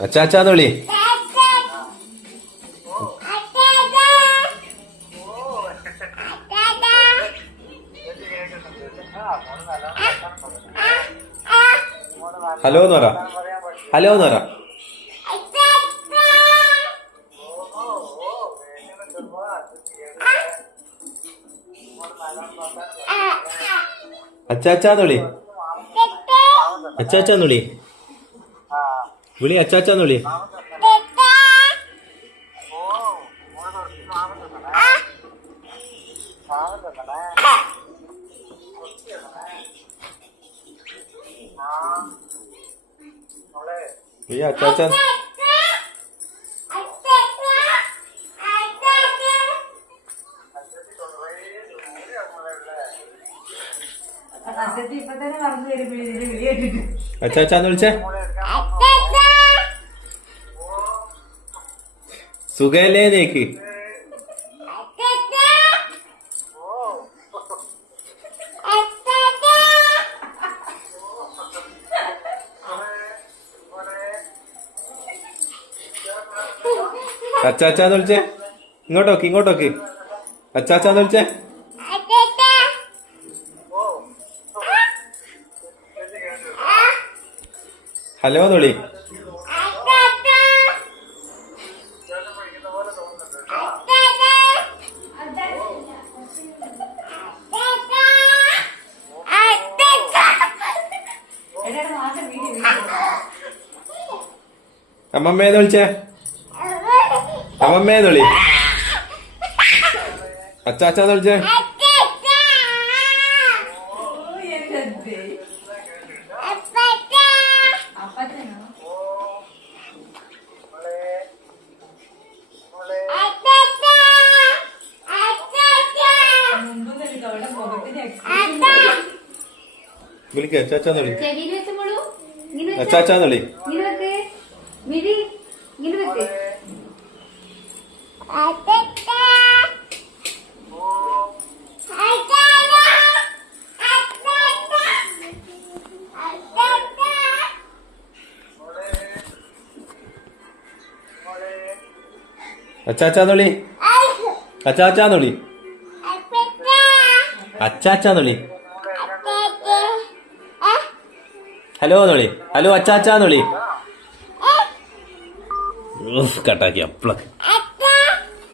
അച്ചാച്ചാന്ന് വിളി. ഹലോ എന്ന് പറ. ഹലോ എന്ന് പറ. അച്ചാച്ചാന്ന് വിളി. അച്ചാച്ചാന്ന് വിളി. വിളി അച്ചാച്ചാന്ന് വിളി. വിളി അച്ചാച്ചാ. അച്ചാച്ചാന്ന് വിളിച്ചേ. സുഖല്ലേ നീക്ക്? അച്ചാച്ചാന്ന് വിളിച്ചേ. ഇങ്ങോട്ടോക്ക് ഇങ്ങോട്ടോക്ക്. അച്ചാച്ചാന്ന് വിളിച്ചേ. ഹലോ എന്ന് വിളി. അമ്മമ്മേന്ന് വിളിച്ചേ. അമ്മമ്മേന്ന് വിളി. അച്ചാച്ചാന്ന് വിളിച്ചേ. വിളിക്ക അച്ചാച്ചാന്ന് വിളി. അച്ചാച്ചാന്ന് വിളി. അച്ചാച്ചാന്ന് വിളി. അച്ചാച്ചാന്ന് വിളി. അച്ചാച്ചാന്ന് വിളി. ഹലോ എന്ന് വിളി. ഹലോ അച്ചാച്ചാന്ന് വിളി. കട്ടാക്കി അപ്പള